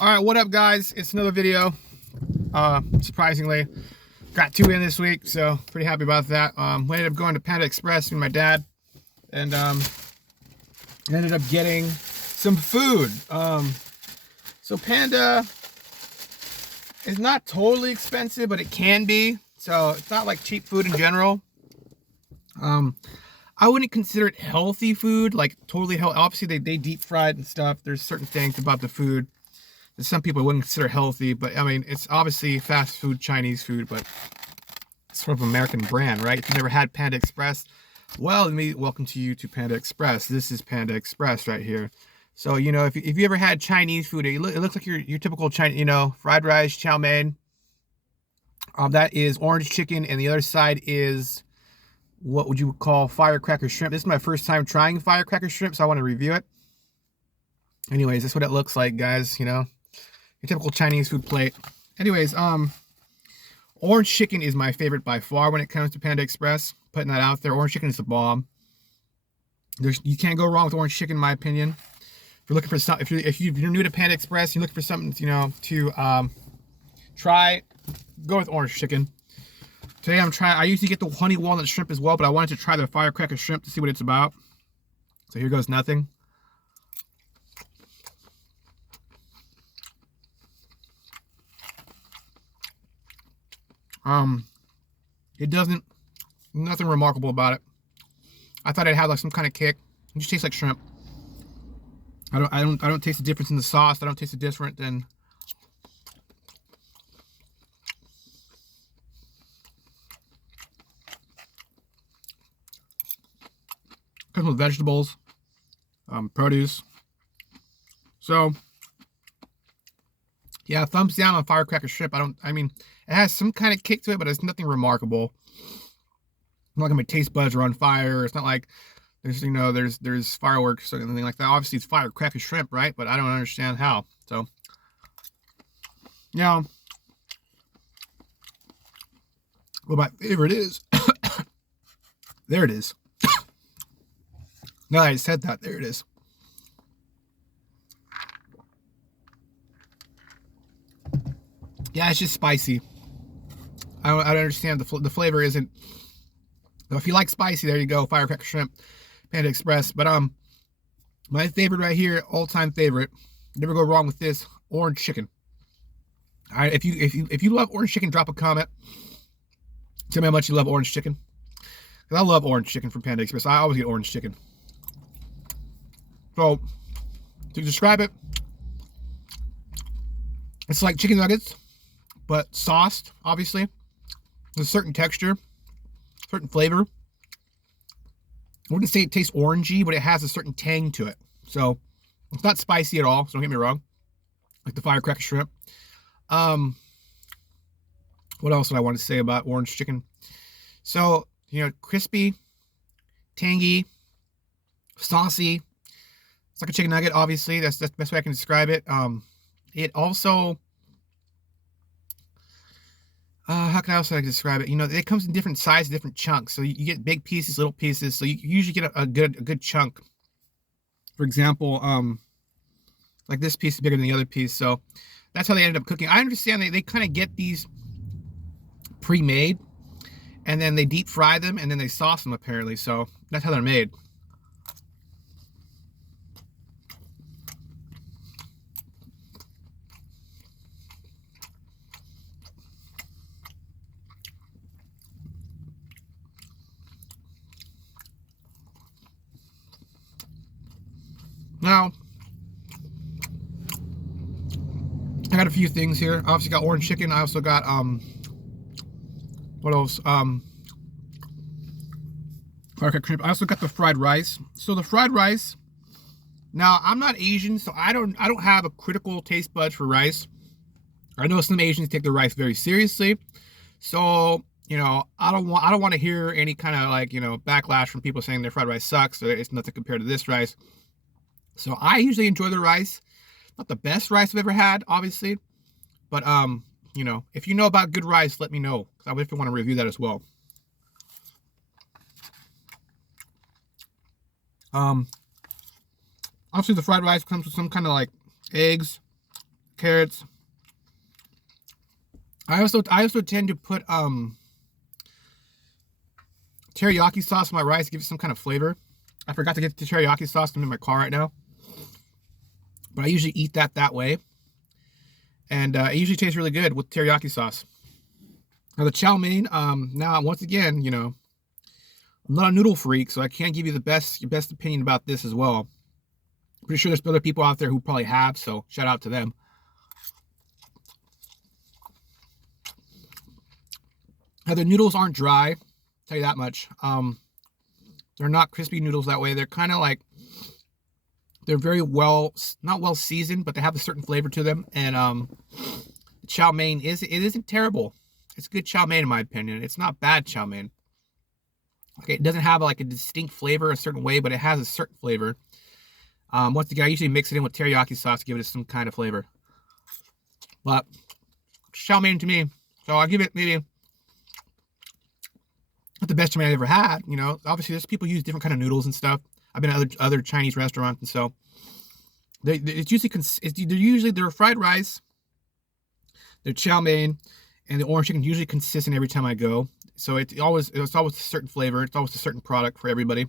All right, what up, guys? It's another video. Surprisingly, got 2 in this week, so pretty happy about that. We ended up going to Panda Express with my dad, and ended up getting some food. So Panda is not totally expensive, but it can be. So it's not like cheap food in general. I wouldn't consider it healthy food, like totally healthy. Obviously, they deep fried and stuff. There's certain things about the food that some people wouldn't consider healthy, but I mean, it's obviously fast food, Chinese food, but it's sort of an American brand, right? If you've never had Panda Express, well, welcome to you to Panda Express. This is Panda Express right here. So, you know, if you ever had Chinese food, it looks like your typical Chinese, you know, fried rice, chow mein. That is orange chicken, and the other side is what would you call firecracker shrimp. This is my first time trying firecracker shrimp, so I want to review it. Anyways, that's what it looks like, guys, you know. Your typical Chinese food plate. Anyways, orange chicken is my favorite by far when it comes to Panda Express. Putting that out there. Orange chicken is the bomb. You can't go wrong with orange chicken, in my opinion. If you're looking for something, if you're new to Panda Express, you're looking for something, you know, to try, go with orange chicken. Today I usually get the honey walnut shrimp as well, but I wanted to try the firecracker shrimp to see what it's about. So here goes nothing. Nothing remarkable about it. I thought it had like some kind of kick. It just tastes like shrimp. I don't taste the difference in the sauce. I don't taste it different than comes with vegetables, produce. So yeah, thumbs down on firecracker shrimp. I mean, it has some kind of kick to it, but it's nothing remarkable. Not like my taste buds are on fire. It's not like there's, you know, there's fireworks or anything like that. Obviously, it's firecracker shrimp, right? But I don't understand how. So, yeah. Well, my favorite is there it is. Now that I said that, there it is. Yeah, it's just spicy. I don't understand the flavor isn't. If you like spicy, there you go, firecracker shrimp, Panda Express. But my favorite right here, all-time favorite, never go wrong with this, orange chicken. All right, if you love orange chicken, drop a comment. Tell me how much you love orange chicken. Cause I love orange chicken from Panda Express. I always get orange chicken. So to describe it, it's like chicken nuggets, but sauced, obviously. There's a certain texture, certain flavor. I wouldn't say it tastes orangey, but it has a certain tang to it. So it's not spicy at all, so don't get me wrong. Like the firecracker shrimp. What else did I want to say about orange chicken? So, you know, crispy, tangy, saucy. It's like a chicken nugget, obviously. That's the best way I can describe it. It also, how can I also describe it? You know, it comes in different sizes, different chunks. So you get big pieces, little pieces. So you usually get a good chunk. For example, like this piece is bigger than the other piece. So that's how they ended up cooking. I understand they kind of get these pre-made, and then they deep fry them, and then they sauce them, apparently. So that's how they're made. Now, I got a few things here. I obviously got orange chicken. I also got, what else? Firecracker shrimp. I also got the fried rice. So the fried rice, now I'm not Asian, so I don't have a critical taste bud for rice. I know some Asians take their rice very seriously. So, you know, I don't want to hear any kind of, like, you know, backlash from people saying their fried rice sucks, or it's nothing compared to this rice. So I usually enjoy the rice. Not the best rice I've ever had, obviously. But, you know, if you know about good rice, let me know. Because I would want to review that as well. Obviously the fried rice comes with some kind of like eggs, carrots. I also tend to put teriyaki sauce on my rice to give it some kind of flavor. I forgot to get the teriyaki sauce. I'm in my car right now, but I usually eat that way, and it usually tastes really good with teriyaki sauce. Now the chow mein, now once again, you know, I'm not a noodle freak, so I can't give you the best opinion about this as well. Pretty sure there's other people out there who probably have, so shout out to them. Now the noodles aren't dry, I'll tell you that much. They're not crispy noodles that way. They're kind of like, they're very not well seasoned, but they have a certain flavor to them. And the chow mein isn't terrible. It's good chow mein in my opinion. It's not bad chow mein. Okay, it doesn't have like a distinct flavor a certain way, but it has a certain flavor. Once again, I usually mix it in with teriyaki sauce to give it some kind of flavor. But chow mein to me, so I'll give it maybe not the best chow mein I've ever had. You know, obviously there's people who use different kind of noodles and stuff. I've been at other Chinese restaurants, and so it's usually their fried rice, their chow mein, and the orange chicken usually consistent every time I go. So it's always a certain flavor. It's always a certain product for everybody.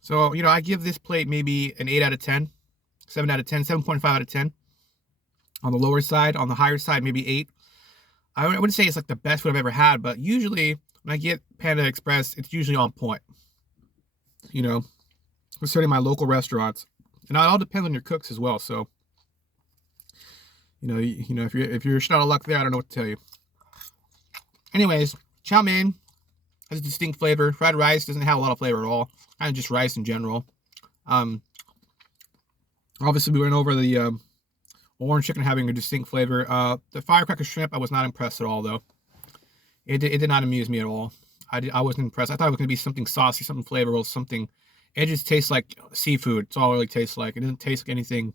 So, you know, I give this plate maybe an 8 out of 10, 7 out of 10, 7.5 out of 10. On the lower side, on the higher side, maybe 8. I wouldn't say it's like the best food I've ever had, but usually when I get Panda Express, it's usually on point. You know, concerning my local restaurants, and it all depends on your cooks as well. So, you know, if you're shot out of luck there, I don't know what to tell you. Anyways, chow mein has a distinct flavor. Fried rice doesn't have a lot of flavor at all. Kind of just rice in general. Obviously, we went over the orange chicken having a distinct flavor. The firecracker shrimp, I was not impressed at all, though. It did not amuse me at all. I wasn't impressed. I thought it was going to be something saucy, something flavorful, something. It just tastes like seafood. It's all it really tastes like. It doesn't taste like anything.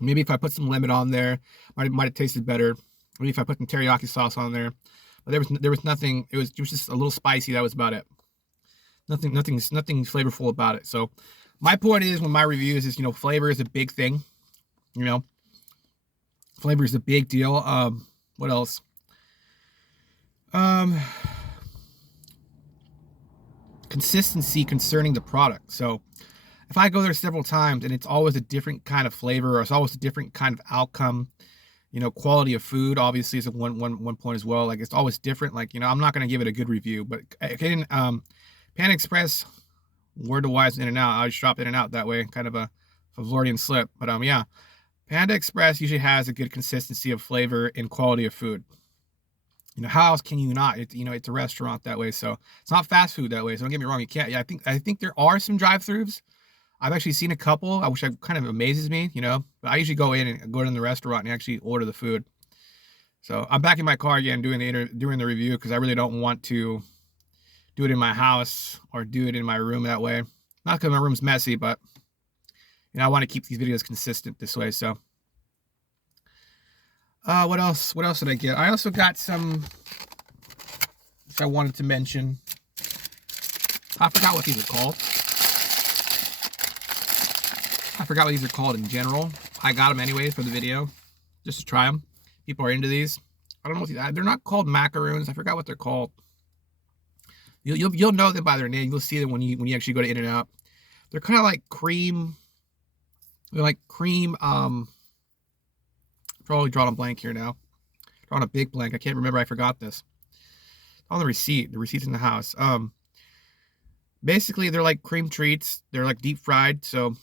Maybe if I put some lemon on there, might have tasted better. Maybe if I put some teriyaki sauce on there. But there was nothing. It was just a little spicy. That was about it. Nothing flavorful about it. So my point is, when my reviews is, you know, flavor is a big thing. You know, flavor is a big deal. What else? Consistency concerning the product. So if I go there several times and it's always a different kind of flavor, or it's always a different kind of outcome, you know, quality of food obviously is one point as well. Like, it's always different. Like, you know, I'm not going to give it a good review, but again, Panda Express, word to wise, in and out. I just drop in and out that way, kind of a Floridian slip. But yeah, Panda Express usually has a good consistency of flavor and quality of food. You know, how else can you not? You know, it's a restaurant that way, so it's not fast food that way. So don't get me wrong, you can't. Yeah, I think there are some drive-throughs. I've actually seen a couple, which kind of amazes me. You know, but I usually go in the restaurant and actually order the food. So I'm back in my car again doing the review, because I really don't want to do it in my house or do it in my room that way. Not because my room's messy, but you know, I want to keep these videos consistent this way. So. What else did I get? I also got some, which I wanted to mention. I forgot what these are called. I forgot what these are called in general. I got them anyway for the video, just to try them. People are into these. I don't know what these are. They're not called macaroons. I forgot what they're called. You'll know them by their name. You'll see them when you actually go to In-N-Out. They're kind of like cream. They're like cream. Probably drawing a blank here now. Drawing a big blank. I can't remember. I forgot this. On the receipt. The receipt's in the house. Basically, they're like cream treats. They're like deep fried. So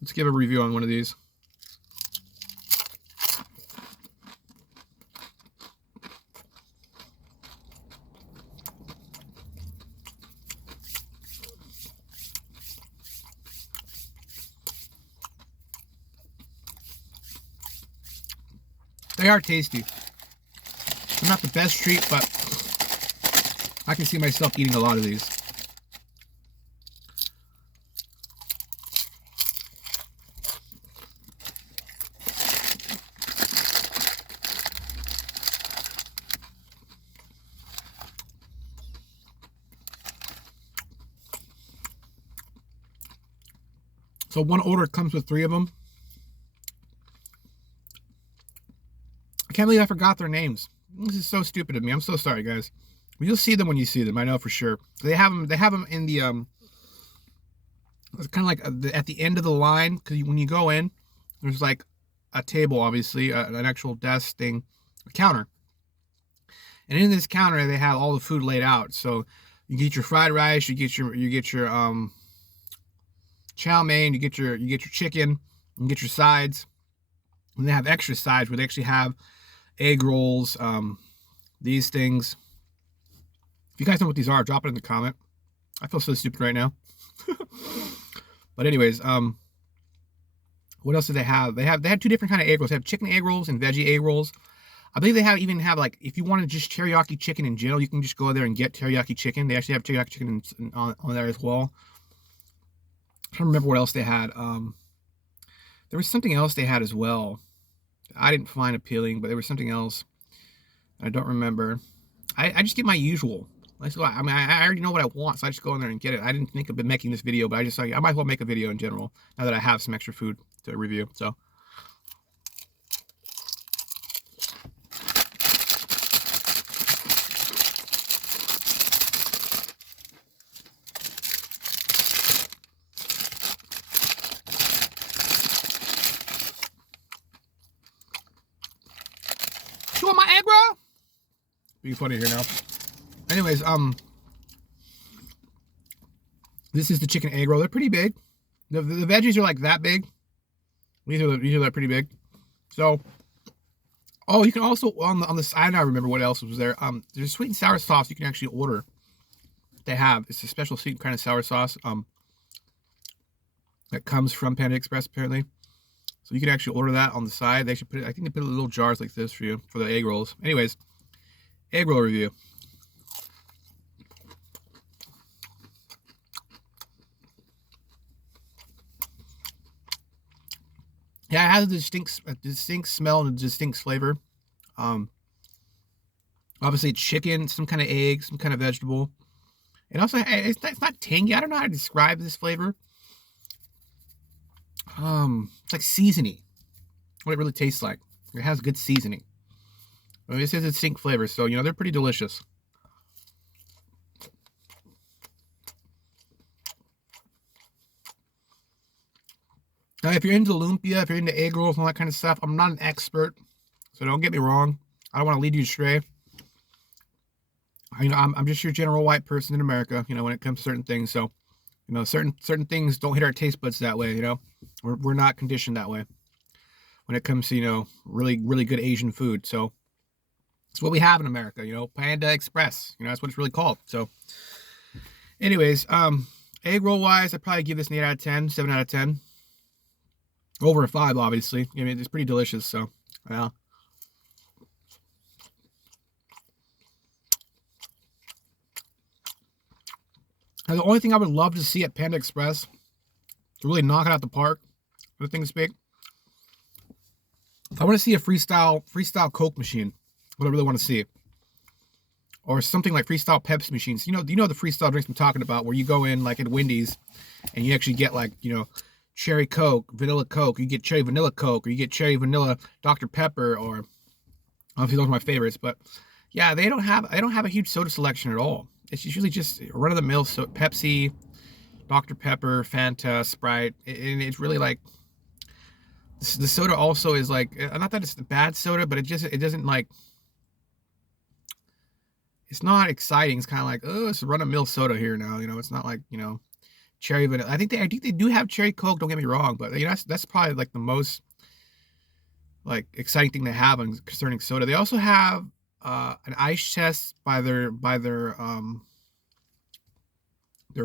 let's give a review on one of these. They are tasty. They're not the best treat, but I can see myself eating a lot of these. So one order comes with 3 of them. I can't believe I forgot their names. This is so stupid of me. I'm so sorry, guys. But you'll see them when you see them. I know for sure. They have them. They have them in the It's kind of like at the end of the line, because when you go in, there's like a table, obviously, an actual desk thing, a counter. And in this counter, they have all the food laid out. So you get your fried rice, you get your chow mein, you get your chicken, you get your sides. And they have extra sides where they actually have egg rolls, these things. If you guys know what these are, drop it in the comment. I feel so stupid right now. But anyways, what else do they have? They had two different kind of egg rolls. They have chicken egg rolls and veggie egg rolls. I believe they even have, like, if you wanted just teriyaki chicken in general, you can just go there and get teriyaki chicken. They actually have teriyaki chicken on there as well. I don't remember what else they had. There was something else they had as well. I didn't find appealing, but there was something else. I don't remember. I just get my usual. I mean, I already know what I want, so I just go in there and get it. I didn't think of making this video, but I just thought I might as well make a video in general now that I have some extra food to review. So. You want my egg roll? Being funny here now. Anyways, this is the chicken egg roll. They're pretty big. The veggies are like that big. These are pretty big. So, oh, you can also on the side. I remember what else was there. There's sweet and sour sauce you can actually order. They have it's a special sweet kind of sour sauce. That comes from Panda Express apparently. So you can actually order that on the side. They should put it. I think they put it in little jars like this for you for the egg rolls. Anyways, egg roll review. Yeah, it has a distinct smell and a distinct flavor. Obviously chicken, some kind of egg, some kind of vegetable. And also, it's not tangy. I don't know how to describe this flavor. It's like seasoning. What it really tastes like. It has good seasoning. I mean, this is a distinct flavor, so they're pretty delicious. Now, if you're into lumpia, if you're into egg rolls and all that kind of stuff, I'm not an expert, so don't get me wrong. I don't want to lead you astray. I'm just your general white person in America, when it comes to certain things. So, certain things don't hit our taste buds that way, We're not conditioned that way when it comes to, really, really good Asian food. So, it's what we have in America, Panda Express, that's what it's really called. So, anyways, egg roll wise, I'd probably give this an 8 out of 10, 7 out of 10. Over a 5, obviously. I mean, it's pretty delicious, so, yeah. Now, the only thing I would love to see at Panda Express to really knock it out the park, the thing's big. If I want to see a freestyle Coke machine, what I really want to see, or something like freestyle Pepsi machines. You know the freestyle drinks I'm talking about, where you go in like at Wendy's, and you actually get like cherry Coke, vanilla Coke. You get cherry vanilla Coke, or you get cherry vanilla Dr. Pepper, or obviously those are my favorites. But yeah, they don't have a huge soda selection at all. It's usually just run of the mill Pepsi, Dr. Pepper, Fanta, Sprite, and it's really like the soda also is like, not that it's the bad soda, but it doesn't like, it's not exciting. It's kind of like, oh, it's a run of mill soda here now. It's not like cherry vanilla. I think they do have cherry Coke. Don't get me wrong, but that's probably like the most like exciting thing they have concerning soda. They also have an ice chest by their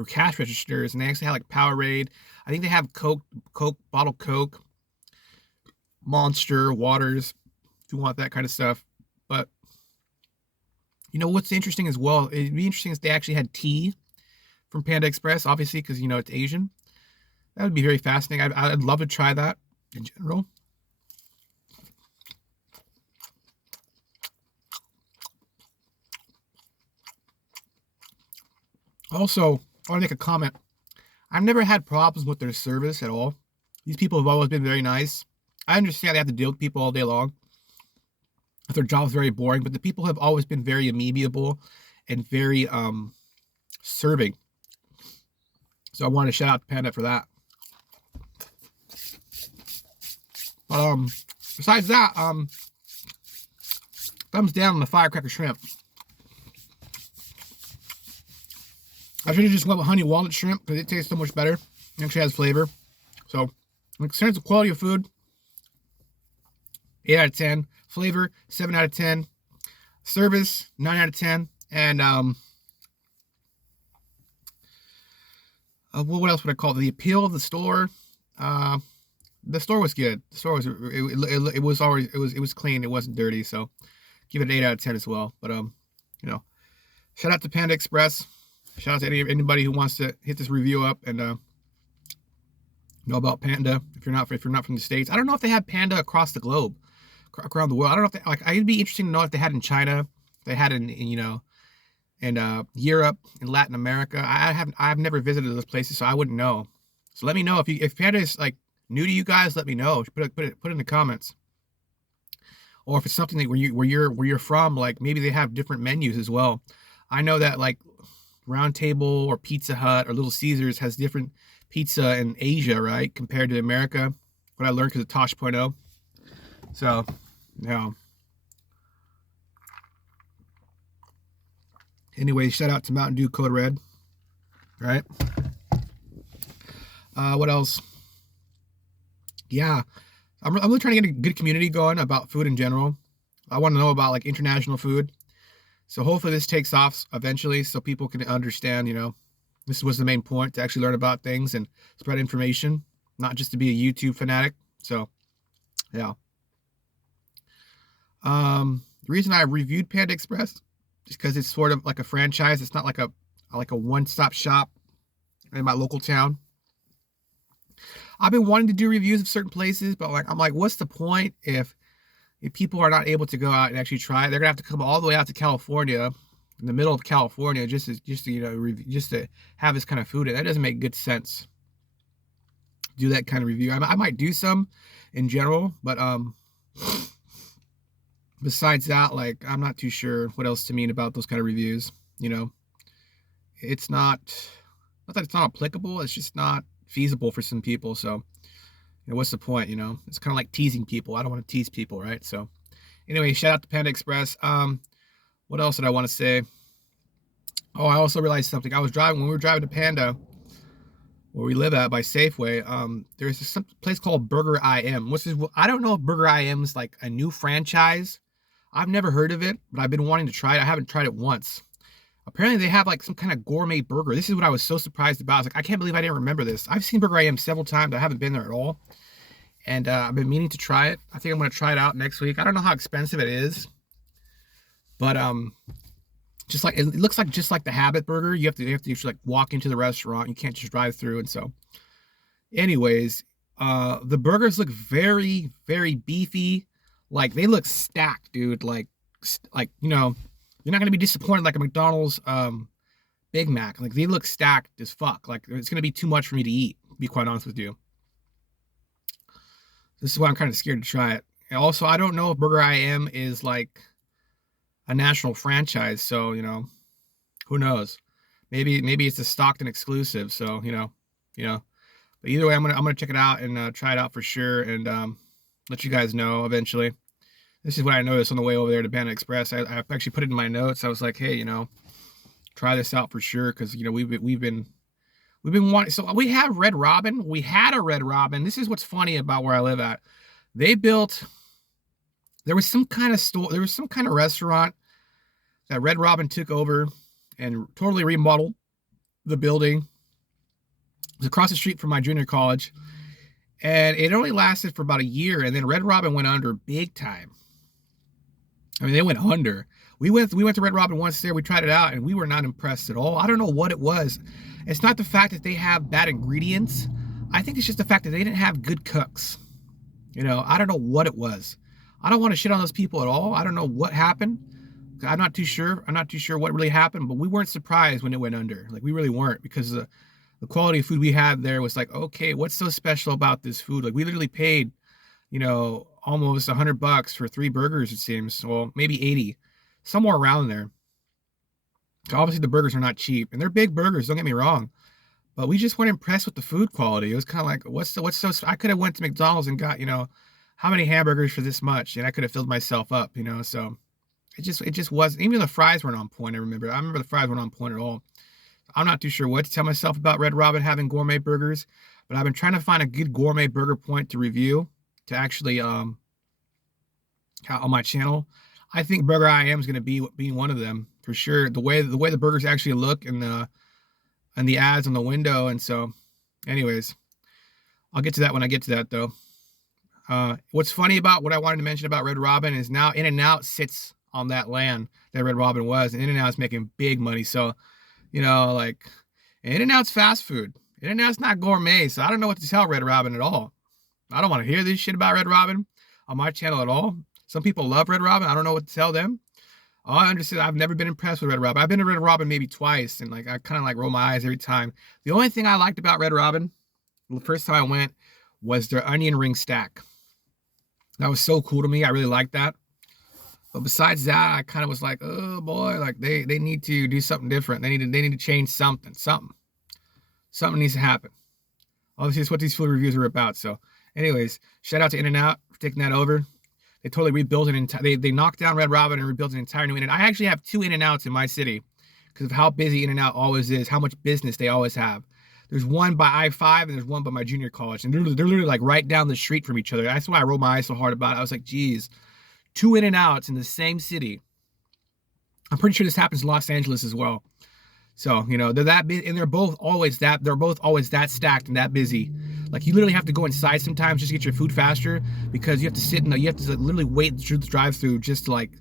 cash registers, and they actually have like Powerade. I think they have Coke, bottled Coke, Monster, Waters, if you want that kind of stuff. But what's interesting as well, it'd be interesting if they actually had tea from Panda Express, obviously, because it's Asian. That would be very fascinating. I'd love to try that in general. Also, I want to make a comment. I've never had problems with their service at all. These people have always been very nice. I understand they have to deal with people all day long. their job's very boring, but the people have always been very amenable and very serving. So I want to shout out to Panda for that. But besides that, thumbs down on the Firecracker Shrimp. I should have just went with honey walnut shrimp because it tastes so much better. It actually has flavor. So, in terms of quality of food, 8 out of 10. Flavor, 7 out of 10. Service, 9 out of 10. And what else would I call it? The appeal of the store. The store was good. The store was it was clean. It wasn't dirty. So, give it an 8 out of 10 as well. But you know, shout out to Panda Express. Shout out to anybody who wants to hit this review up and know about Panda. If you're not from the States, I don't know if they have Panda across the globe, around the world. I don't know if they, like. It'd be interesting to know if they had in China, if they had in Europe, in Latin America. I've never visited those places, so I wouldn't know. So let me know if Panda is like new to you guys. Let me know. Put it in the comments. Or if it's something that where you're from, like maybe they have different menus as well. I know that like Round Table or Pizza Hut or Little Caesars has different pizza in Asia, right, compared to America. What I learned because of Tosh.0. So, yeah. Anyway, shout out to Mountain Dew Code Red. Right? What else? Yeah. I'm really trying to get a good community going about food in general. I want to know about like international food. So hopefully this takes off eventually so people can understand, this was the main point, to actually learn about things and spread information, not just to be a YouTube fanatic. So, yeah. The reason I reviewed Panda Express is because it's sort of like a franchise. It's not like a one-stop shop in my local town. I've been wanting to do reviews of certain places, but I'm like, what's the point if people are not able to go out and actually try it? They're gonna have to come all the way out to California, in the middle of California, just to have this kind of food. And that doesn't make good sense. Do that kind of review. I might do some in general, but besides that, like, I'm not too sure what else to mean about those kind of reviews. It's not that it's not applicable. It's just not feasible for some people. So, what's the point? It's kind of like teasing people. I don't want to tease people, right? So, anyway, shout out to Panda Express. What else did I want to say? Oh, I also realized something. When we were driving to Panda, where we live at by Safeway, there's some place called Burger IM. I don't know if Burger IM is like a new franchise. I've never heard of it, but I've been wanting to try it. I haven't tried it once. Apparently, they have like some kind of gourmet burger. This is what I was so surprised about. I was like, I can't believe I didn't remember this. I've seen Burger IM several times. I haven't been there at all. And I've been meaning to try it. I think I'm going to try it out next week. I don't know how expensive it is. But just like it looks like just like the Habit Burger. You have to like walk into the restaurant. You can't just drive through. And so, anyways, the burgers look very, very beefy. Like they look stacked, dude. Like you're not gonna be disappointed like a McDonald's Big Mac. Like they look stacked as fuck. Like it's gonna be too much for me to eat. To be quite honest with you. This is why I'm kind of scared to try it. And also, I don't know if Burger IM is like a national franchise, so who knows? Maybe it's a Stockton exclusive. So But either way, I'm gonna check it out and try it out for sure, and let you guys know eventually. This is what I noticed on the way over there to Panda Express. I actually put it in my notes. I was like, hey, try this out for sure, because we've been wanting. So we have Red Robin. We had a Red Robin. This is what's funny about where I live at. There was some kind of store, there was some kind of restaurant that Red Robin took over and totally remodeled the building. It was across the street from my junior college. And it only lasted for about a year, and then Red Robin went under big time. I mean, they went under. We went to Red Robin once there, we tried it out, and we were not impressed at all. I don't know what it was. It's not the fact that they have bad ingredients. I think it's just the fact that they didn't have good cooks. I don't know what it was. I don't want to shit on those people at all. I don't know what happened. I'm not too sure. I'm not too sure what really happened, but we weren't surprised when it went under. Like, we really weren't, because the quality of food we had there was like, okay, what's so special about this food? Like, we literally paid, almost $100 for 3 burgers, it seems. Well, maybe 80, somewhere around there. So obviously the burgers are not cheap, and they're big burgers, don't get me wrong. But we just weren't impressed with the food quality. It was kind of like, what's so, I could have went to McDonald's and got, how many hamburgers for this much, and I could have filled myself up, so it just wasn't, even the fries weren't on point. I remember the fries weren't on point at all. I'm not too sure what to tell myself about Red Robin having gourmet burgers, but I've been trying to find a good gourmet burger point to review, to actually, on my channel. I think Burger I Am is going to be one of them for sure. The way the burgers actually look in the ads on the window. And so, anyways, I'll get to that when I get to that though. What's funny about what I wanted to mention about Red Robin is now In-N-Out sits on that land that Red Robin was, and In-N-Out is making big money. So, like, In-N-Out's fast food. In-N-Out's not gourmet, so I don't know what to tell Red Robin at all. I don't want to hear this shit about Red Robin on my channel at all. Some people love Red Robin. I don't know what to tell them. All I understand, I've never been impressed with Red Robin. I've been to Red Robin maybe twice, and like I kind of like roll my eyes every time. The only thing I liked about Red Robin, the first time I went, was their onion ring stack. That was so cool to me. I really liked that. But besides that, I kind of was like, oh boy, like they need to do something different. They need to change something. Something needs to happen. Obviously, it's what these food reviews are about. So, anyways, shout out to In-N-Out for taking that over. They totally rebuilt it. They knocked down Red Robin and rebuilt an entire new In-N-Out. I actually have 2 In-N-Outs in my city because of how busy In-N-Out always is, how much business they always have. There's one by I-5 and there's one by my junior college. And they're literally like right down the street from each other. That's why I rolled my eyes so hard about it. I was like, geez, 2 In-N-Outs in the same city. I'm pretty sure this happens in Los Angeles as well. So, they're that busy, and they're both always that stacked and that busy. Like, you literally have to go inside sometimes just to get your food faster, because you have to you have to literally wait through the drive-thru just to like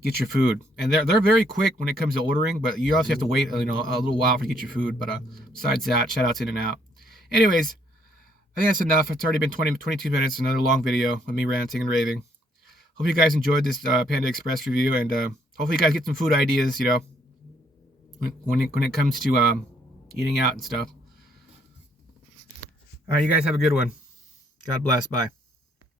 get your food. And they're very quick when it comes to ordering, but you also have to wait, a little while to get your food. But besides that, shout out to In-N-Out. Anyways, I think that's enough. It's already been 22 minutes, another long video of me ranting and raving. Hope you guys enjoyed this Panda Express review, and hopefully you guys get some food ideas, when it comes to eating out and stuff. All right, you guys have a good one. God bless. Bye.